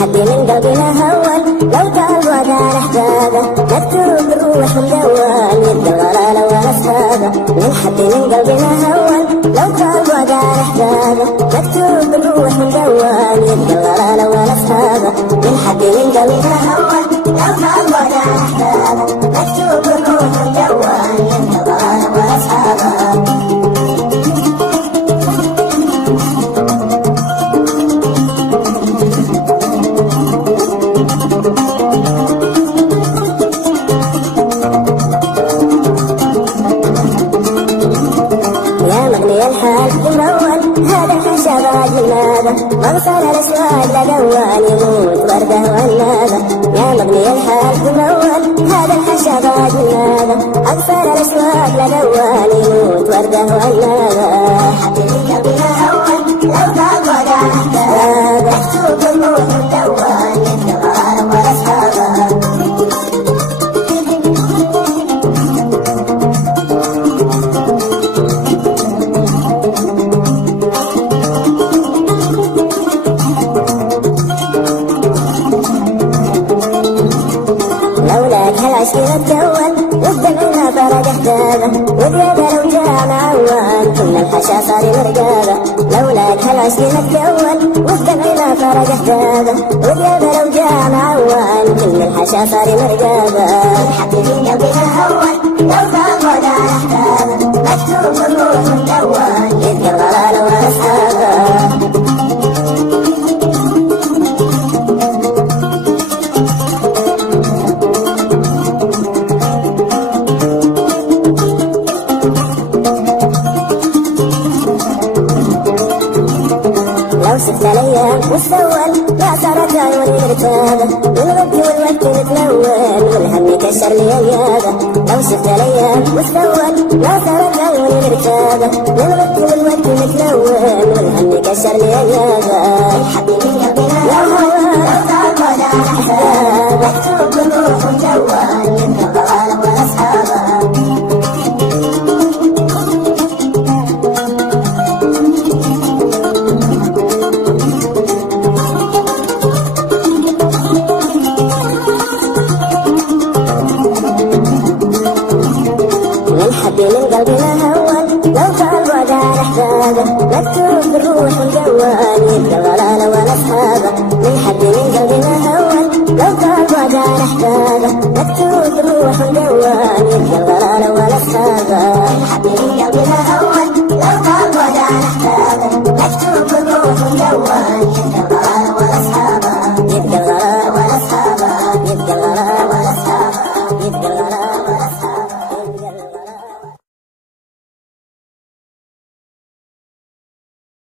حد من قلبنا هون لو قال وقال احبابه مكتوب الروح مدون يد الغلالة والاصحابه. من حد من قلبنا هون لو قال وقال احبابه مكتوب الروح مدون يد الغلالة والاصحابه. من حد من قلبنا هون لو قال وقال احبابه مكتوب الروح مدون يد الغلالة والاصحابه. الحال يمول هذا الحشرات لماذا وانصر الاسواق لدوان يموت ورده ونابه. يا مغني الحال يمول هذا الحشرات لماذا انصر الاسواق لدوان يموت ورده ونابه. حتى من قلبنا اول لو قال ولا احباب مكتوب الموت مدون يد الغرام والاصحابه. لولاك هالعشيرة تكون والدمعنا فرج احبابه وزيادة لو جاء معوان كل الحشا صار مرقابه. لولاك هالعشيرة تكون والدمعنا فرج احبابه وزيادة لو جاء معوان كل الحشا صار مرقابه. الحب من قلبنا هون لو قال ولا احبابه مكتوب الروح مدون يد الغلالة واصحابه. لو شفت الايام والسوال لا صارت عيوني مرتابه والغد والوقت متلون والهم كسر لي اليابه. لو شفت الايام والسوال لا صارت عيوني مرتابه والغد والوقت متلون والهم كسر لي اليابه. الحب من قلبنا لو قال ولا احباب مكتوب الروح مدون يد الغرام والاصحابه. الحب من قلبنا هون لو قال وقال احبابه مكتوب الروح مدون يد الغلالة والاصحابه. من حب من قلبنا هون لو قال وقال احبابه مكتوب الروح مدون يد الغلالة والاصحابه. الحب من قلبنا هون لو قال وقال احبابه